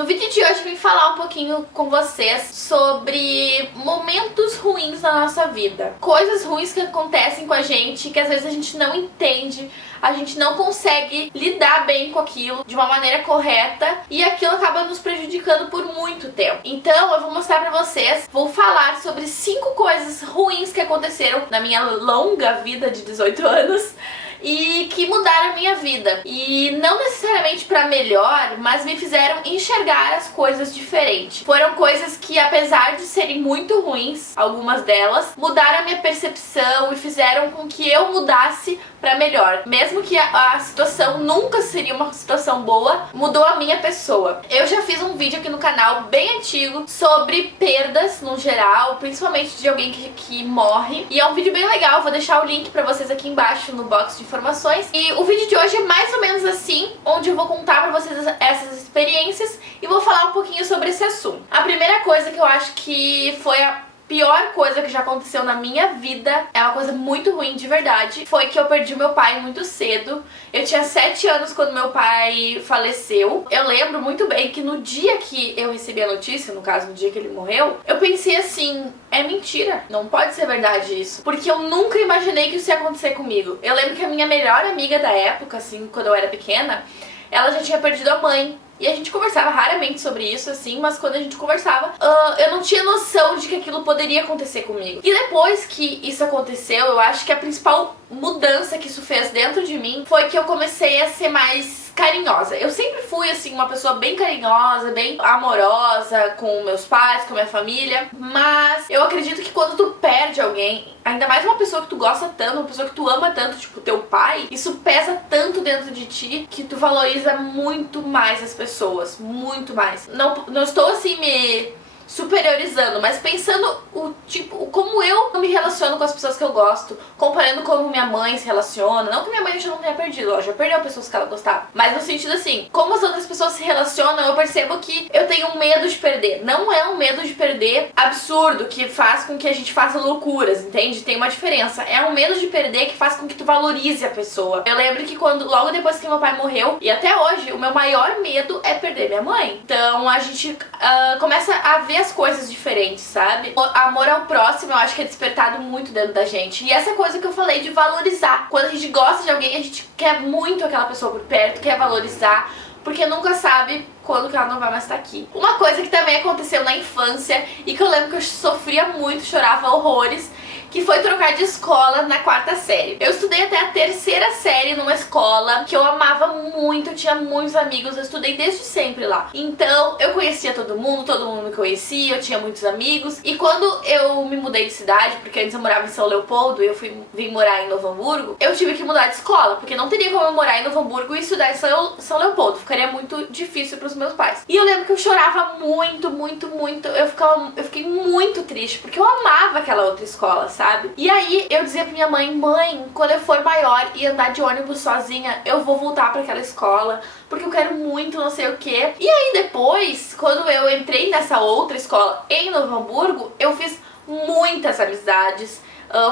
No vídeo de hoje eu vim falar um pouquinho com vocês sobre momentos ruins na nossa vida. Coisas ruins que acontecem com a gente, que às vezes a gente não entende, a gente não consegue lidar bem com aquilo de uma maneira correta e aquilo acaba nos prejudicando por muito tempo. Então eu vou mostrar pra vocês, vou falar sobre 5 coisas ruins que aconteceram na minha longa vida de 18 anos e que mudaram a minha vida. E não necessariamente pra melhor, mas me fizeram enxergar as coisas diferente. Foram coisas que, apesar de serem muito ruins, algumas delas, mudaram a minha percepção e fizeram com que eu mudasse pra melhor. Mesmo que a situação nunca seria uma situação boa, mudou a minha pessoa. Eu já fiz um vídeo aqui no canal bem antigo sobre perdas no geral, principalmente de alguém que morre. E é um vídeo bem legal, vou deixar o link pra vocês aqui embaixo no box de informações. E o vídeo de hoje é mais ou menos assim, onde eu vou contar pra vocês essas experiências e vou falar um pouquinho sobre esse assunto. A primeira coisa que eu acho que foi a pior coisa que já aconteceu na minha vida, é uma coisa muito ruim de verdade, foi que eu perdi meu pai muito cedo. Eu tinha 7 anos quando meu pai faleceu. Eu lembro muito bem que no dia que eu recebi a notícia, no caso no dia que ele morreu, eu pensei assim, é mentira, não pode ser verdade isso, porque eu nunca imaginei que isso ia acontecer comigo. Eu lembro que a minha melhor amiga da época, assim, quando eu era pequena, ela já tinha perdido a mãe. E a gente conversava raramente sobre isso, assim, mas quando a gente conversava, eu não tinha noção de que aquilo poderia acontecer comigo. E depois que isso aconteceu, eu acho que a principal mudança que isso fez dentro de mim foi que eu comecei a ser mais carinhosa. Eu sempre fui, assim, uma pessoa bem carinhosa, bem amorosa com meus pais, com minha família, mas eu acredito que quando tu perde alguém, ainda mais uma pessoa que tu gosta tanto, uma pessoa que tu ama tanto, tipo teu pai, isso pesa tanto dentro de ti que tu valoriza muito mais as pessoas, muito mais. Não estou assim me superiorizando, mas pensando como eu me relaciono com as pessoas que eu gosto, comparando como minha mãe se relaciona. Não que minha mãe já não tenha perdido, ó, já perdeu pessoas que ela gostava, mas no sentido assim, como as outras pessoas se relacionam, eu percebo que eu tenho um medo de perder. Não é um medo de perder absurdo, que faz com que a gente faça loucuras, entende? Tem uma diferença. É um medo de perder que faz com que tu valorize a pessoa. Eu lembro que logo depois que meu pai morreu, e até hoje, o meu maior medo é perder minha mãe. Então a gente começa a ver as coisas diferentes, sabe? O amor ao próximo eu acho que é despertado muito dentro da gente. E essa coisa que eu falei de valorizar. Quando a gente gosta de alguém, a gente quer muito aquela pessoa por perto, quer valorizar, porque nunca sabe quando que ela não vai mais estar aqui. Uma coisa que também aconteceu na infância e que eu lembro que eu sofria muito, chorava horrores, que foi trocar de escola na 4ª série. Eu estudei até a 3ª série numa escola que eu amava muito, eu tinha muitos amigos, eu estudei desde sempre lá. Então eu conhecia todo mundo me conhecia, eu tinha muitos amigos. E quando eu me mudei de cidade, porque antes eu morava em São Leopoldo e eu vim morar em Novo Hamburgo, eu tive que mudar de escola, porque não teria como eu morar em Novo Hamburgo e estudar em São Leopoldo, ficaria muito difícil pros meus pais. E eu lembro que eu chorava muito, eu fiquei muito triste, porque eu amava aquela outra escola, sabe? E aí eu dizia pra minha mãe, quando eu for maior e andar de ônibus sozinha, eu vou voltar pra aquela escola, porque eu quero muito não sei o que. E aí depois, quando eu entrei nessa outra escola em Novo Hamburgo, eu fiz muitas amizades.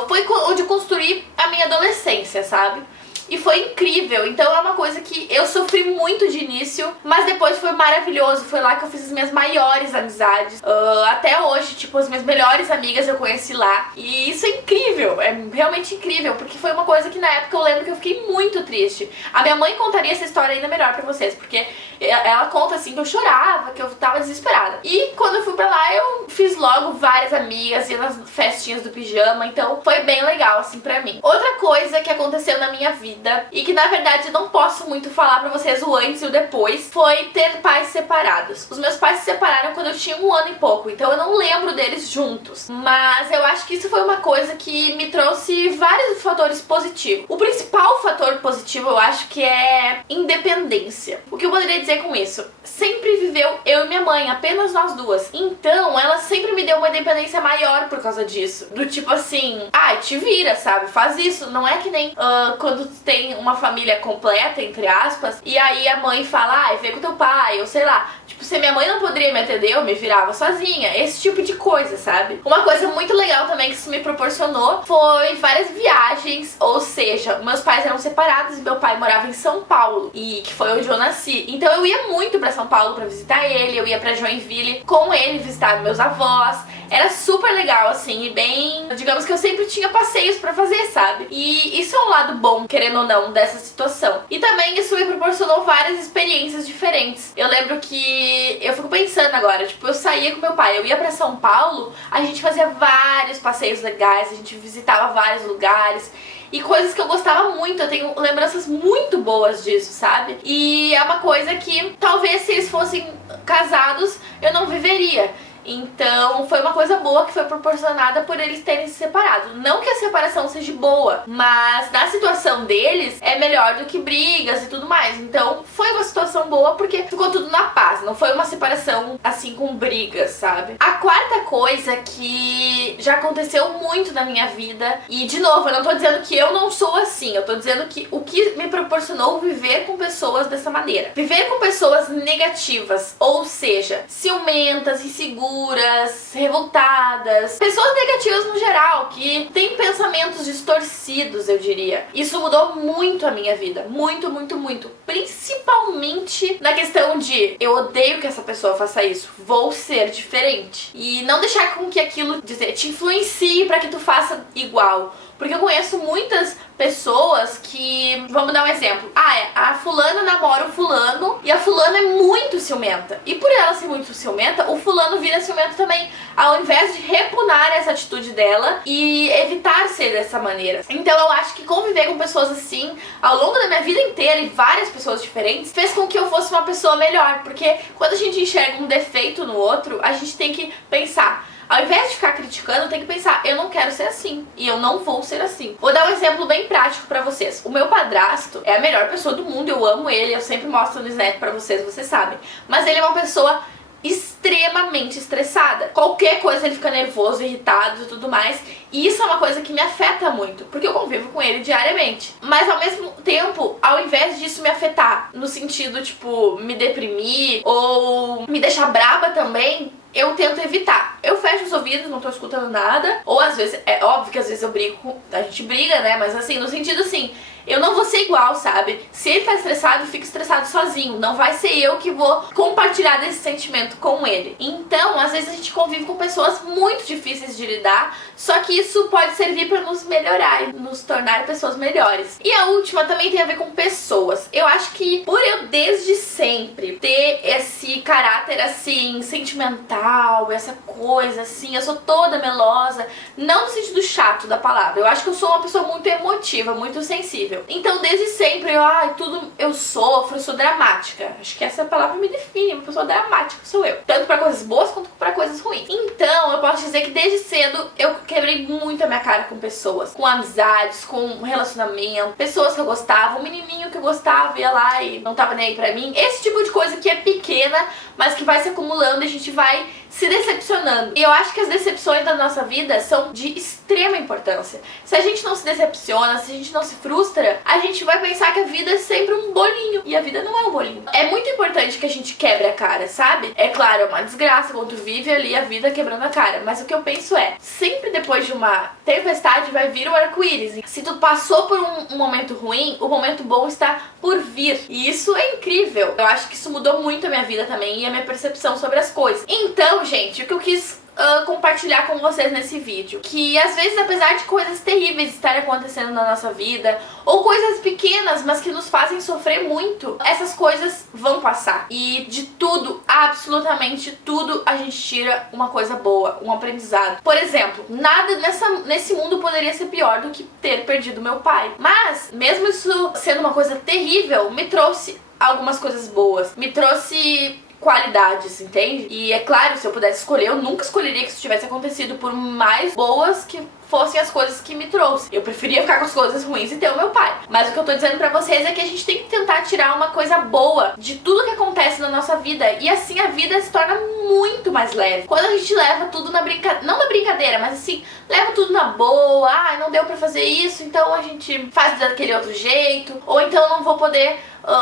Foi onde eu construí a minha adolescência, sabe? E foi incrível, então é uma coisa que eu sofri muito de início, mas depois foi maravilhoso, foi lá que eu fiz as minhas maiores amizades. Até hoje, tipo, as minhas melhores amigas eu conheci lá, e isso é incrível, é realmente incrível, porque foi uma coisa que na época eu lembro que eu fiquei muito triste. A minha mãe contaria essa história ainda melhor pra vocês, porque ela conta assim que eu chorava, que eu tava desesperada. E quando eu fui pra lá, eu fiz logo várias amigas, ia nas festinhas do pijama, então foi bem legal assim pra mim. Outra coisa que aconteceu na minha vida, e que na verdade eu não posso muito falar pra vocês o antes e o depois, foi ter pais separados. Os meus pais se separaram quando eu tinha 1 ano e pouco, então eu não lembro deles juntos, mas eu acho que isso foi uma coisa que me trouxe vários fatores positivos. O principal fator positivo eu acho que é independência. O que eu poderia dizer com isso? Sempre viveu eu e minha mãe, apenas nós duas, então ela sempre me deu uma independência maior por causa disso, do tipo assim, te vira, sabe, faz isso. Não é que nem quando tem uma família completa, entre aspas, e aí a mãe fala, ah, vem com teu pai, ou sei lá, tipo, se minha mãe não poderia me atender, eu me virava sozinha, esse tipo de coisa, sabe? Uma coisa muito legal também que isso me proporcionou foi várias viagens, ou seja, meus pais eram separados e meu pai morava em São Paulo, e que foi onde eu nasci. Então eu ia muito pra São Paulo pra visitar ele, eu ia pra Joinville com ele visitar meus avós. Era super legal, assim, e bem... Digamos que eu sempre tinha passeios pra fazer, sabe? E isso é um lado bom, querendo ou não, dessa situação. E também isso me proporcionou várias experiências diferentes. Eu lembro que... Eu fico pensando agora, tipo, eu saía com meu pai, eu ia pra São Paulo, a gente fazia vários passeios legais, a gente visitava vários lugares... E coisas que eu gostava muito, eu tenho lembranças muito boas disso, sabe? E é uma coisa que talvez se eles fossem casados eu não viveria. Então foi uma coisa boa que foi proporcionada por eles terem se separado. Não que a separação seja boa, mas na situação deles é melhor do que brigas e tudo mais. Então foi uma situação boa porque ficou tudo na paz, não foi uma separação assim com brigas, sabe? A quarta coisa que já aconteceu muito na minha vida, e de novo, eu não tô dizendo que eu não sou assim, eu tô dizendo que o que me proporcionou viver com pessoas dessa maneira. Viver com pessoas negativas, ou seja, ciumentas, inseguras, revoltadas, pessoas negativas no geral, que têm pensamentos distorcidos, eu diria. Isso mudou muito a minha vida, muito, muito, muito. Principalmente na questão de eu odeio que essa pessoa faça isso, vou ser diferente. E não deixar com que aquilo te influencie pra que tu faça igual. Porque eu conheço muitas pessoas que... Vamos dar um exemplo. A fulana namora o fulano e a fulana é muito ciumenta. E por ela ser muito ciumenta, o fulano vira ciumento também. Ao invés de repunar essa atitude dela e evitar ser dessa maneira. Então eu acho que conviver com pessoas assim, ao longo da minha vida inteira e várias pessoas diferentes, fez com que eu fosse uma pessoa melhor. Porque quando a gente enxerga um defeito no outro, a gente tem que pensar... Ao invés de ficar criticando, tem que pensar, eu não quero ser assim, e eu não vou ser assim. Vou dar um exemplo bem prático pra vocês. O meu padrasto é a melhor pessoa do mundo, eu amo ele, eu sempre mostro no Snap pra vocês, vocês sabem. Mas ele é uma pessoa extremamente estressada. Qualquer coisa ele fica nervoso, irritado e tudo mais. E isso é uma coisa que me afeta muito, porque eu convivo com ele diariamente. Mas ao mesmo tempo, ao invés disso me afetar, no sentido, tipo, me deprimir ou me deixar braba também, eu tento evitar. Eu fecho os ouvidos, não tô escutando nada. Ou às vezes, é óbvio que às vezes eu brigo, a gente briga, né? Mas assim, no sentido assim, eu não vou ser igual, sabe? Se ele tá estressado, eu fico estressado sozinho. Não vai ser eu que vou compartilhar desse sentimento com ele. Então, às vezes a gente convive com pessoas muito difíceis de lidar, só que isso pode servir pra nos melhorar e nos tornar pessoas melhores. E a última também tem a ver com pessoas. Eu acho que por eu desde sempre ter esse caráter assim, sentimental, essa coisa assim, eu sou toda melosa, não no sentido chato da palavra. Eu acho que eu sou uma pessoa muito emotiva, muito sensível. Então, desde sempre, eu sofro, eu sou dramática. Acho que essa palavra me define, uma pessoa dramática sou eu. Tanto pra coisas boas quanto pra coisas ruins. Então, eu posso dizer que desde cedo eu quebrei muito a minha cara com pessoas. Com amizades, com relacionamento, pessoas que eu gostava, um menininho que eu gostava ia lá e não tava nem aí pra mim. Esse tipo de coisa que é pequena, mas que vai se acumulando e a gente vai se decepcionando. E eu acho que as decepções da nossa vida são de extrema importância. Se a gente não se decepciona, se a gente não se frustra, a gente vai pensar que a vida é sempre um bolinho. E a vida não é um bolinho. É muito importante que a gente quebre a cara, sabe? É claro, é uma desgraça quando tu vive ali a vida quebrando a cara. Mas o que eu penso é, sempre depois de uma tempestade vai vir o arco-íris. Se tu passou por um momento ruim, o momento bom está por vir. E isso é incrível. Eu acho que isso mudou muito a minha vida também e a minha percepção sobre as coisas. Então, gente, o que eu quis compartilhar com vocês nesse vídeo, que às vezes, apesar de coisas terríveis estarem acontecendo na nossa vida, ou coisas pequenas, mas que nos fazem sofrer muito, essas coisas vão passar. E de tudo, absolutamente tudo, a gente tira uma coisa boa, um aprendizado. Por exemplo, nada nesse mundo poderia ser pior do que ter perdido meu pai. Mas, mesmo isso sendo uma coisa terrível, me trouxe algumas coisas boas. Me trouxe qualidades, entende? E é claro, se eu pudesse escolher, eu nunca escolheria que isso tivesse acontecido, por mais boas que fossem as coisas que me trouxe. Eu preferia ficar com as coisas ruins e ter o meu pai. Mas o que eu tô dizendo pra vocês é que a gente tem que tentar tirar uma coisa boa de tudo que acontece na nossa vida. E assim a vida se torna muito mais leve. Quando a gente leva tudo na brincadeira, não na brincadeira, mas assim, leva tudo na boa. Ah, não deu pra fazer isso, então a gente faz daquele outro jeito. Ou então não vou poder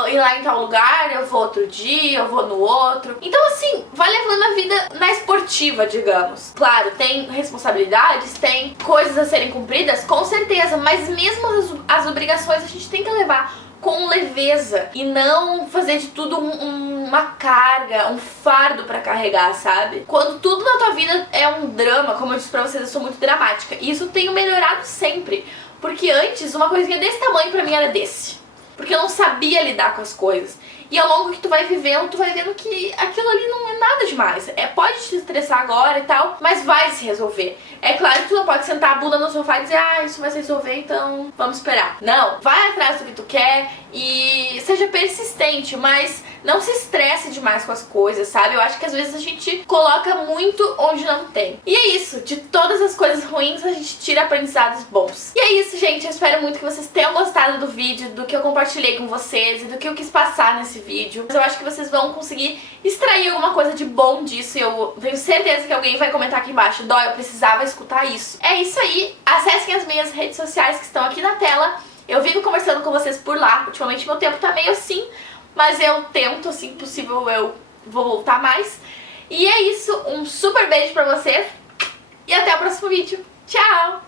ir lá em tal lugar, eu vou outro dia, eu vou no outro. Então assim, vai levando a vida na esportiva, digamos. Claro, tem responsabilidades, tem coisas a serem cumpridas, com certeza, mas mesmo as obrigações a gente tem que levar com leveza e não fazer de tudo uma carga, um fardo pra carregar, sabe? Quando tudo na tua vida é um drama, como eu disse pra vocês, eu sou muito dramática, e isso tem melhorado sempre, porque antes uma coisinha desse tamanho pra mim era desse. Porque eu não sabia lidar com as coisas. E ao longo que tu vai vivendo, tu vai vendo que aquilo ali não é nada demais. Pode te estressar agora e tal, mas vai se resolver. É claro que tu não pode sentar a bunda no sofá e dizer, ah, isso vai se resolver, então vamos esperar. Não, vai atrás do que tu quer e seja persistente, mas não se estresse demais com as coisas, sabe? Eu acho que às vezes a gente coloca muito onde não tem. E é isso, de todas as coisas ruins a gente tira aprendizados bons. E é isso, gente, eu espero muito que vocês tenham gostado do vídeo, do que eu compartilhei com vocês e do que eu quis passar nesse vídeo. Mas eu acho que vocês vão conseguir extrair alguma coisa de bom disso e eu tenho certeza que alguém vai comentar aqui embaixo, Dó, eu precisava escutar isso. É isso aí, acessem as minhas redes sociais que estão aqui na tela. Eu vivo conversando com vocês por lá, ultimamente meu tempo tá meio assim, mas eu tento, assim que possível eu vou voltar mais. E é isso, um super beijo pra vocês e até o próximo vídeo. Tchau!